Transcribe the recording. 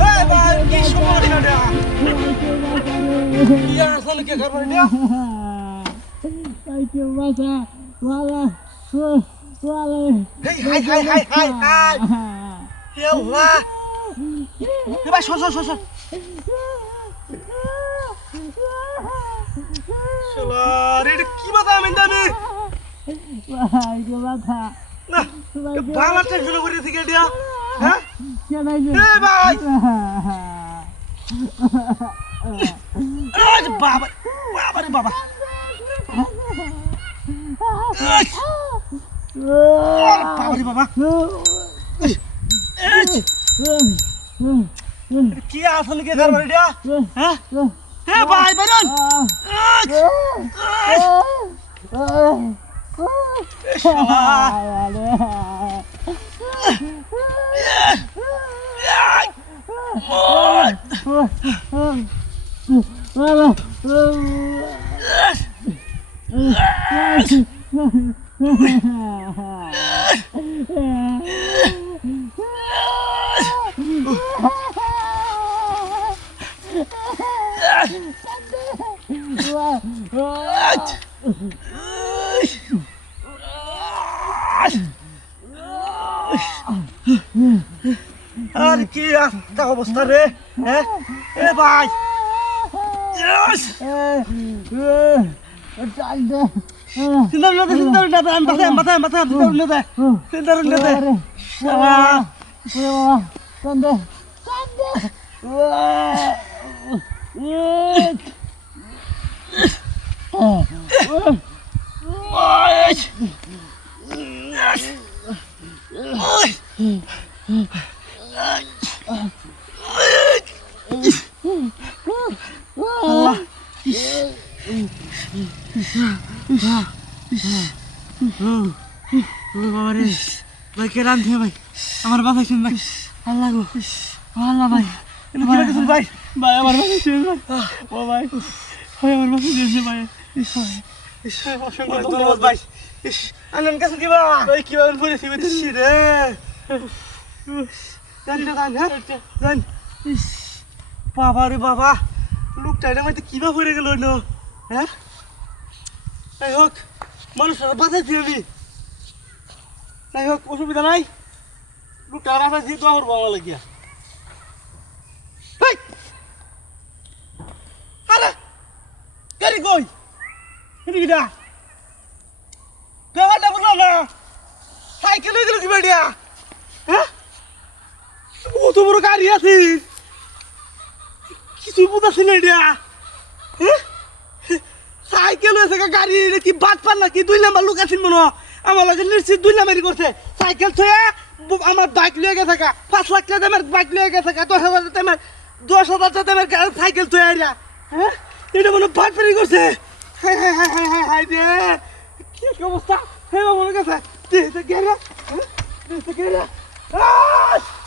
এই ভাই কি সমস্যা কি বাতা আমি দামি না হ্যাঁ? ভাই! আজ বাবা বাবা রে বাবা। আজ, বাবা রে বাবা। কি আসলে কে এ ভাই বাইরন আজ, আজ, এ শালা আজ, আজ, আর কি একটা অবস্থা রে এ ভাই! চিন্তা করলে চিন্তা করলে আমি বাতাম বাতাম বাতাম চিন্তা করলে দে চিন্তা করলে দে ওই বাবারে ভাই কে রান্ধে ভাই আমার বাসায় শুন ভাই আল্লাহ গো আল্লাহ ভাই ভাই ভাই আমার বাসায় শুন ভাই ও ভাই ভাই আমার বাসায় শুন ভাই অসংখ্য ধন্যবাদ ভাই আনন্দ কাছে দিবা ভাই কীভাবে পড়েছি বুঝছি রে হ্যাঁ? জানি। বাবা রে বাবা। লোকটা এটা মধ্যে কীভাবে পড়ে গেল না হ্যাঁ? যাই হোক মানুষরা বাঁচাইছি আমি। যাই হোক অসুবিধা নাই। লোকটা বাঁচাইছি তো আমার বাবা লাগিয়া। কই? এদিকে দা ব্যাপারটা বুঝলাম না। সাইকেল হয়ে গেল কি বেড়িয়া হ্যাঁ? কত বড় গাড়ি আছিস কিছু বুঝাছি না এটা। হ্যাঁ? সাইকেল হয়েছে গাড়ি কি বাদ পার নাকি? দুই নাম্বার লোক আছেন মনে আমার লাগে নিশ্চিত দুই নাম্বারই করছে। সাইকেল থয়ে আমার বাইক লিয়ে গেছে পাঁচ লাখ টাকা দামের বাইক লিয়ে গেছে গা। দশ হাজার দামের দশ হাজার টাকা দামের গা- সাইকেল থয়ে আইরা। হ্যাঁ? এটা মনে বাদ পেরি করছে। কি অবস্থা? হ্যাঁ মনে গেছে। দেখতে গেলে হ্যাঁ দেখতে গেলে আহ